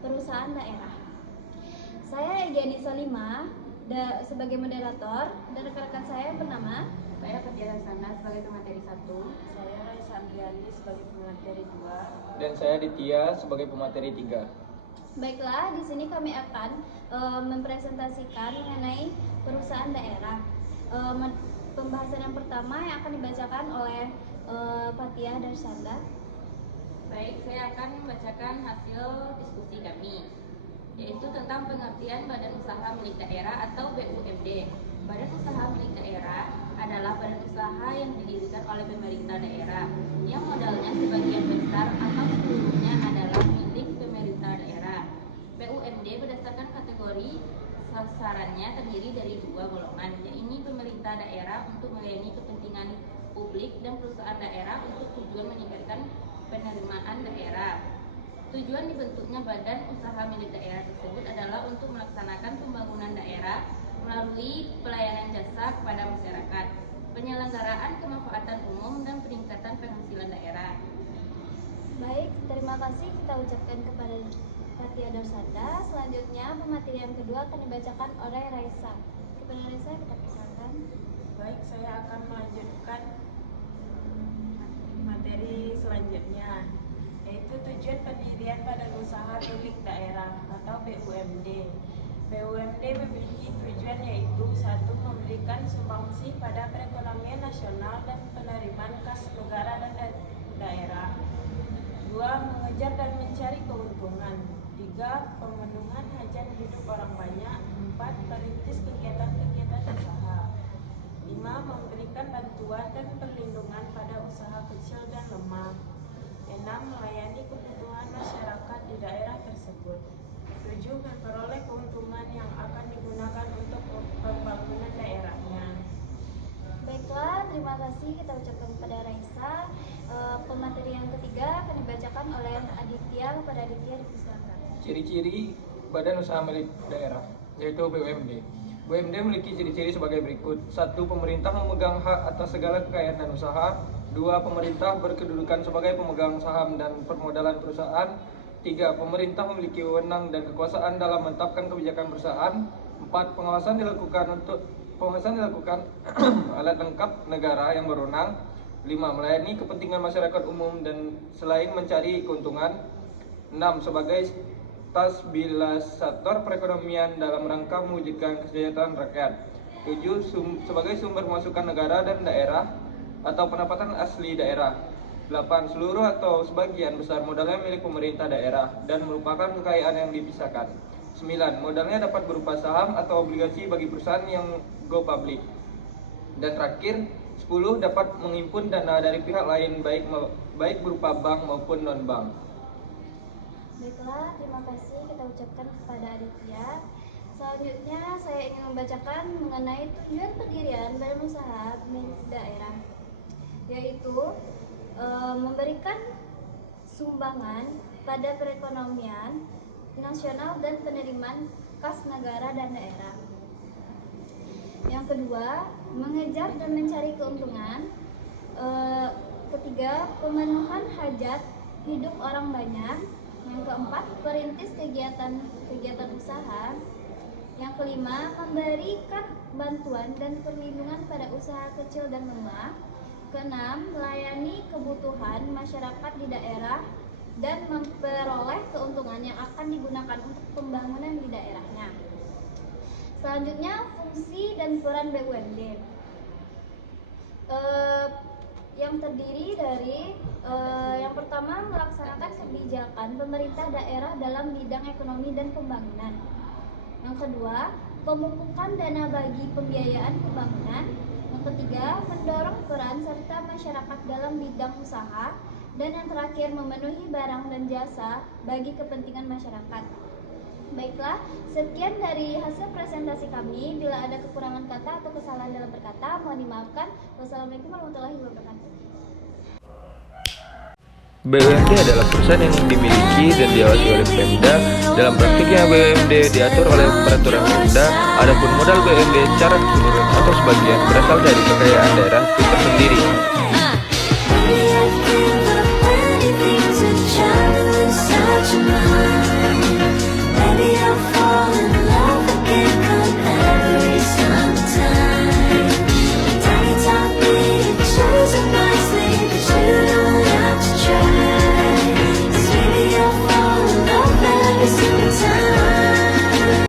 perusahaan daerah. Saya Egyani Salima sebagai moderator dan rekan-rekan saya bernama. Saya Fatia Hasanah sebagai pemateri 1. Saya Raisa Andriani sebagai pemateri 2. Dan saya Ditya sebagai pemateri 3. Baiklah, di sini kami akan mempresentasikan mengenai perusahaan daerah. Pembahasan yang pertama yang akan dibacakan oleh Fatia Darsanda. Baik, saya akan membacakan hasil diskusi kami, yaitu tentang pengertian badan usaha milik daerah atau BUMD. Badan usaha milik daerah adalah badan usaha yang didirikan oleh pemerintah daerah yang modalnya sebagian besar atau seluruhnya adalah milik pemerintah daerah. BUMD berdasarkan kategori sasarannya terdiri dari 2 golongan, yaitu pemerintah daerah untuk melayani kepentingan publik dan perusahaan daerah untuk tujuan meningkatkan penerimaan daerah. Tujuan dibentuknya badan usaha milik daerah tersebut adalah untuk melaksanakan pembangunan daerah melalui pelayanan jasa kepada masyarakat, penyelenggaraan kemanfaatan umum, dan peningkatan penghasilan daerah. Baik, terima kasih kita ucapkan kepada Fatia Darsanda. Selanjutnya pemateri yang kedua akan dibacakan oleh Raisa. Kepada Raisa kita persilakan. Baik, saya akan melanjutkan materi selanjutnya, yaitu tujuan pendirian badan usaha milik daerah atau BUMD. BUMD memiliki tujuan yaitu 1. Memberikan sumbangsi pada perekonomian nasional dan penerimaan kas negara dan daerah. 2. Mengejar dan mencari keuntungan. 3. Pemenuhan hajat hidup orang banyak. 4. Merintis kegiatan-kegiatan usaha. 5. Memberikan bantuan dan perlindungan pada usaha kecil dan lemah. 6. Melayani kebutuhan masyarakat di daerah tersebut. 7. Memperoleh keuntungan yang akan digunakan untuk pembangunan daerahnya. Baiklah, terima kasih kita ucapkan kepada Raisa. Pemateri yang ketiga akan dibacakan oleh Aditya. Kepada Aditya dipersilakan. Ciri-ciri badan usaha milik daerah, yaitu BUMD. BUMD memiliki ciri-ciri sebagai berikut. 1. Pemerintah memegang hak atas segala kekayaan dan usaha. 2. Pemerintah berkedudukan sebagai pemegang saham dan permodalan perusahaan. 3. Pemerintah memiliki wewenang dan kekuasaan dalam menetapkan kebijakan perusahaan. 4. Pengawasan dilakukan alat lengkap negara yang berwenang. 5. Melayani kepentingan masyarakat umum dan selain mencari keuntungan. 6. Sebagai stabilisator perekonomian dalam rangka mewujudkan kesejahteraan rakyat. 7. Sebagai sumber masukan negara dan daerah atau pendapatan asli daerah. 8. Seluruh atau sebagian besar modalnya milik pemerintah daerah dan merupakan kekayaan yang dipisahkan. 9. Modalnya dapat berupa saham atau obligasi bagi perusahaan yang go public. Dan terakhir, 10. Dapat menghimpun dana dari pihak lain baik berupa bank maupun non-bank. Baiklah, terima kasih kita ucapkan kepada Aditya. Selanjutnya saya ingin membacakan mengenai tujuan pendirian badan usaha milik daerah, yaitu memberikan sumbangan pada perekonomian nasional dan penerimaan kas negara dan daerah. Yang kedua, mengejar dan mencari keuntungan. Ketiga, pemenuhan hajat hidup orang banyak. Yang keempat, perintis kegiatan usaha. Yang kelima, memberikan bantuan dan perlindungan pada usaha kecil dan menengah. Keenam, melayani kebutuhan masyarakat di daerah dan memperoleh keuntungan yang akan digunakan untuk pembangunan di daerahnya. Selanjutnya, fungsi dan peran BUMD yang terdiri dari yang pertama, melaksanakan kebijakan pemerintah daerah dalam bidang ekonomi dan pembangunan. Yang kedua, pemupukan dana bagi pembiayaan pembangunan. Yang ketiga, mendorong peran serta masyarakat dalam bidang usaha. Dan yang terakhir, memenuhi barang dan jasa bagi kepentingan masyarakat. Baiklah, sekian dari hasil presentasi kami. Bila ada kekurangan kata atau kesalahan dalam berkata, mohon dimaafkan. Wassalamualaikum warahmatullahi wabarakatuh. BUMD adalah perusahaan yang dimiliki dan diawasi oleh Pemda. Dalam praktiknya BUMD diatur oleh peraturan Pemda. Adapun modal BUMD secara keseluruhan atau sebagian berasal dari kekayaan daerah itu tersendiri.